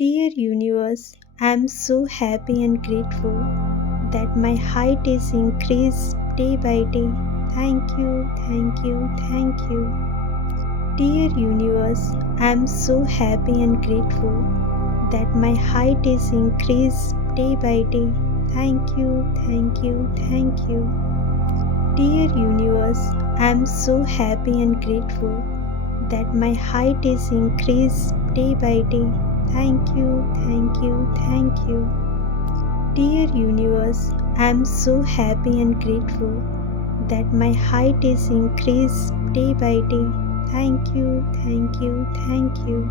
Dear universe, I am so happy and grateful that my height is increased day by day. Thank you, thank you, thank you. Dear universe, I am so happy and grateful that my height is increased day by day. Thank you, thank you, thank you. Dear universe, I am so happy and grateful that my height is increased day by day. Thank you, thank you, thank you. Dear universe, I am so happy and grateful that my height is increased day by day. Thank you, thank you, thank you.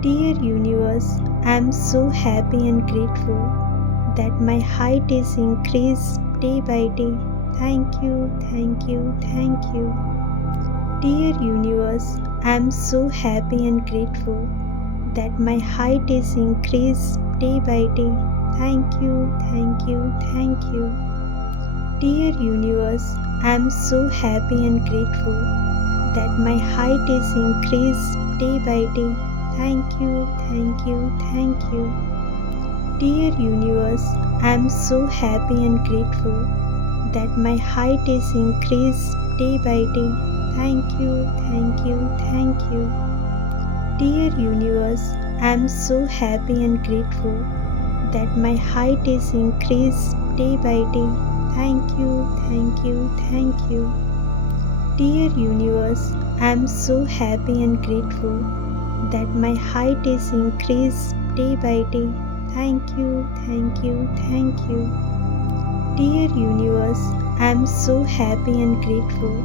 Dear universe, I am so happy and grateful that my height is increased day by day. Thank you, thank you, thank you. Dear universe, I am so happy and grateful that my height is increased day by day. Thank you, thank you, thank you. Dear universe, I am so happy and grateful that my height is increased day by day. Thank you, thank you, thank you. Dear universe, I am so happy and grateful that my height is increased day by day. Thank you, thank you, thank you. Dear universe, I am so happy and grateful that my height is increased day by day. Thank you, thank you, thank you. Dear universe, I am so happy and grateful that my height is increased day by day. Thank you, thank you, thank you. Dear universe, I am so happy and grateful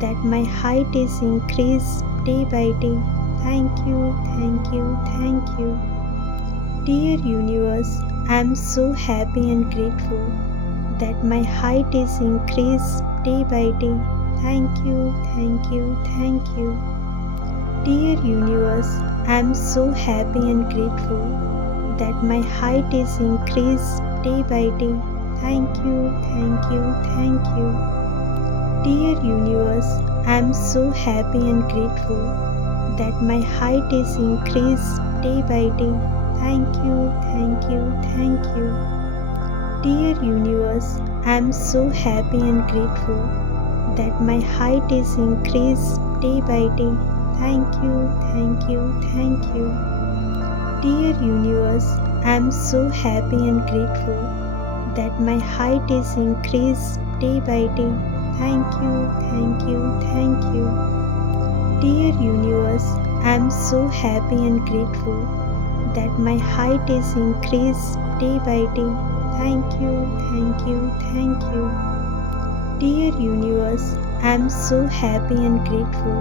that my height is increased day by day. Thank you, thank you, thank you. Dear universe, I am so happy and grateful that my height is increased day by day. Thank you, thank you, thank you. Dear universe, I am so happy and grateful that my height is increased day by day. Thank you, thank you, thank you. Dear universe, I am so happy and grateful that my height is increased day by day. Thank you, thank you, thank you. Dear universe, I am so happy and grateful that my height is increased day by day. Thank you, thank you, thank you. Dear universe, I am so happy and grateful that my height is increased day by day. Thank you, thank you, thank you. Dear universe, I am so happy and grateful that my height is increased day by day. Thank you, thank you, thank you. Dear universe, I am so happy and grateful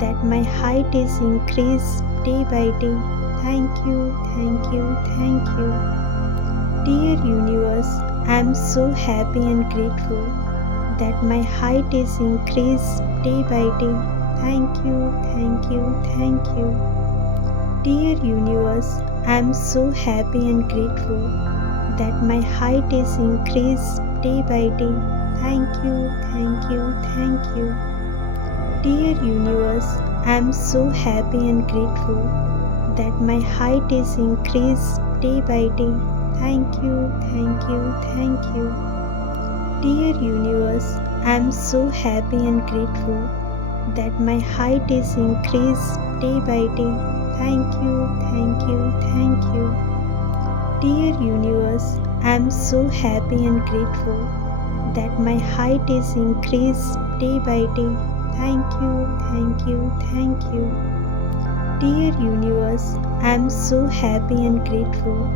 that my height is increased day by day. Thank you, thank you, thank you. Dear universe, I am so happy and grateful that my height is increased day by day. Thank you, thank you, thank you. Dear universe, I am so happy and grateful that my height is increased day by day. Thank you, thank you, thank you. Dear universe, I am so happy and grateful that my height is increased day by day. Thank you, thank you, thank you. Dear universe, I am so happy and grateful that my height is increased day by day. Thank you, thank you, thank you. Dear universe, I am so happy and grateful that my height is increased day by day. Thank you, thank you, thank you. Dear universe, I am so happy and grateful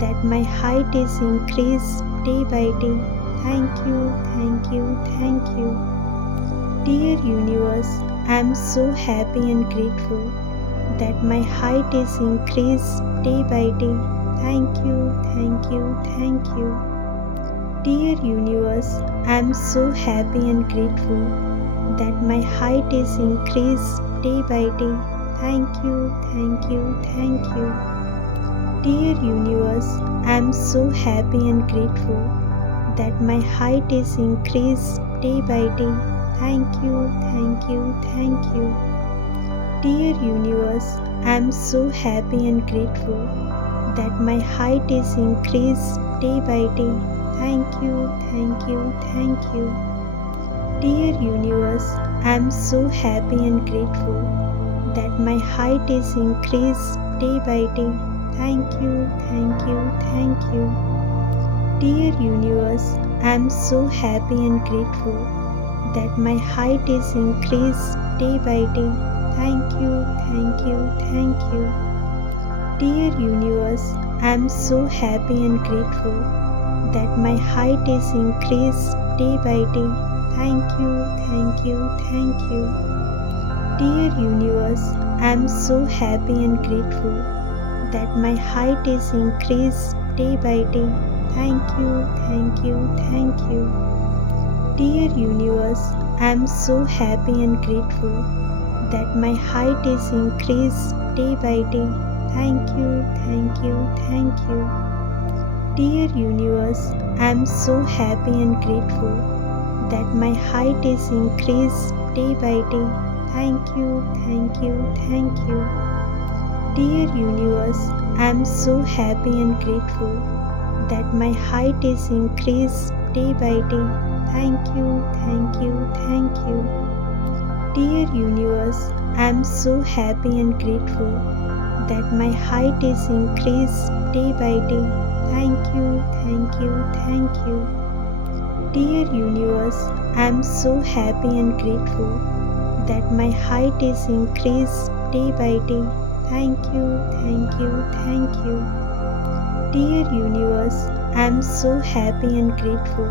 that my height is increased day by day. Thank you, thank you, thank you. Dear universe, I am so happy and grateful that my height is increased day by day. Thank you, thank you, thank you. Dear universe, I am so happy and grateful that my height is increased day by day. Thank you, thank you, thank you. Dear universe, I am so happy and grateful that my height is increased day by day. Thank you, thank you, thank you. Dear universe, I am so happy and grateful that my height is increased day by day. Thank you, thank you, thank you. Dear universe, I am so happy and grateful that my height is increased day by day. Thank you, thank you, thank you. Dear universe, I am so happy and grateful that my height is increased day by day. Thank you, thank you, thank you. Dear universe, I am so happy and grateful that my height is increased day by day. Thank you, thank you, thank you. Dear universe, I am so happy and grateful that my height is increased day by day. Thank you, thank you, thank you. Dear universe, I am so happy and grateful that my height is increased day by day. Thank you, thank you, thank you. Dear universe, I am so happy and grateful that my height is increased day by day. Thank you, thank you, thank you. Dear universe, I am so happy and grateful that my height is increased day by day. Thank you, thank you, thank you. Dear universe, I am so happy and grateful that my height is increased day by day. Thank you, thank you, thank you. Dear universe, I am so happy and grateful that my height is increased day by day. Thank you, thank you, thank you. Dear universe, I am so happy and grateful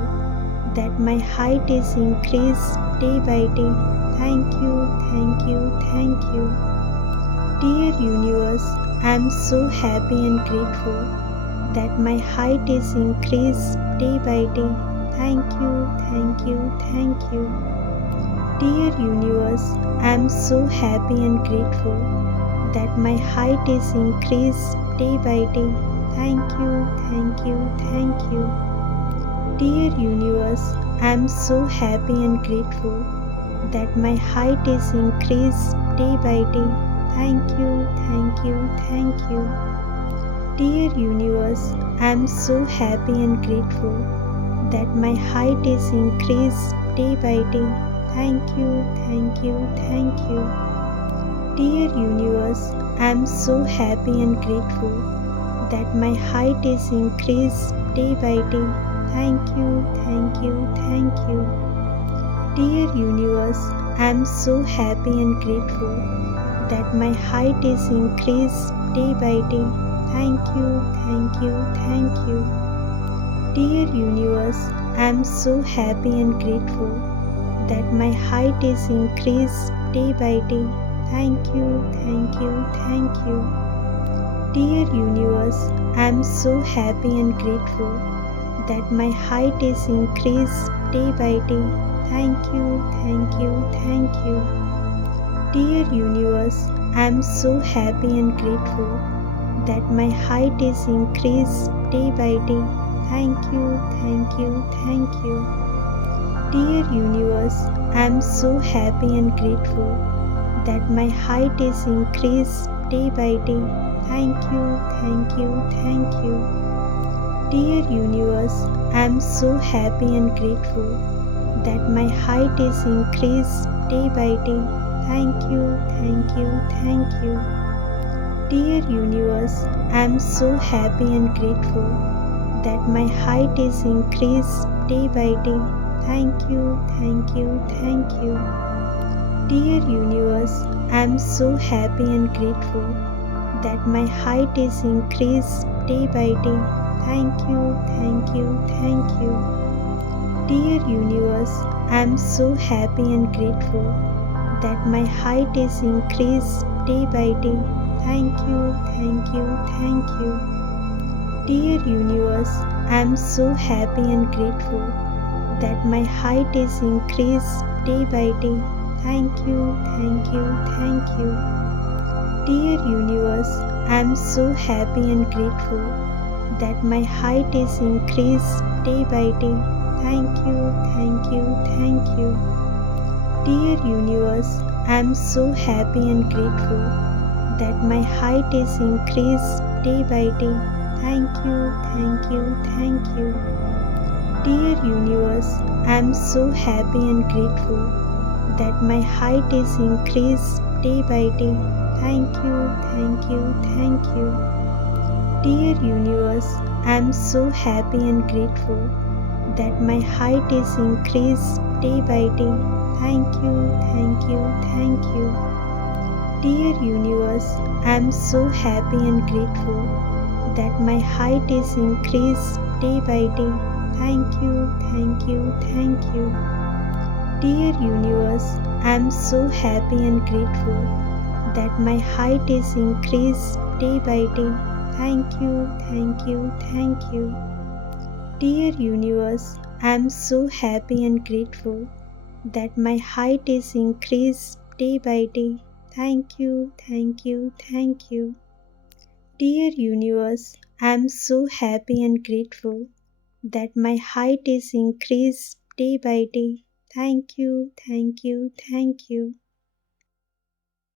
that my height is increased day by day. Thank you, thank you, thank you. Dear universe, I am so happy and grateful that my height is increased day by day. Thank you, thank you, thank you. Dear universe, I am so happy and grateful that my height is increased day by day. Thank you, thank you, thank you. Dear universe, I am so happy and grateful that my height is increased day by day. Thank you, thank you, thank you. Dear universe, I am so happy and grateful that my height is increased day by day. Thank you, thank you, thank you. Dear universe, I am so happy and grateful that my height is increased day by day. Thank you, thank you, thank you. Dear universe, I am so happy and grateful that my height is increased day by day. Thank you, thank you, thank you. Dear universe, I am so happy and grateful that my height is increased day by day. Thank you, thank you, thank you. Dear universe, I am so happy and grateful that my height is increased day by day. Thank you, thank you, thank you. Dear universe, I am so happy and grateful that my height is increased day by day. Thank you, thank you, thank you. Dear universe, I am so happy and grateful that my height is increased day by day. Thank you, thank you, thank you. Dear universe, I am so happy and grateful that my height is increased day by day. Thank you, thank you, thank you. Dear universe, I am so happy and grateful that my height is increased day by day. Thank you, thank you, thank you. Dear universe, I am so happy and grateful that my height is increased day by day. Thank you, thank you, thank you. Dear universe, I am so happy and grateful that my height is increased day by day. Thank you, thank you, thank you. Dear universe, I am so happy and grateful that my height is increased day by day. Thank you, thank you, thank you. Dear universe, I am so happy and grateful that my height is increased day by day. Thank you, thank you, thank you. Dear universe, I'm so happy and grateful that my height is increased day by day. Thank you, thank you, thank you. Dear universe, I'm so happy and grateful that my height is increased day by day. Thank you, thank you, thank you. Dear universe, I'm so happy and grateful that my height is increased day by day. Thank you, thank you, thank you. Dear universe, I'm so happy and grateful that my height is increased day by day. Thank you, thank you, thank you. Dear universe, I'm so happy and grateful that my height is increased day by day. Thank you, thank you, thank you. Dear universe, I'm so happy and grateful that my height is increased day by day. Thank you, thank you, thank you. Dear universe, I'm so happy and grateful that my height is increased day by day. Thank you, thank you, thank you.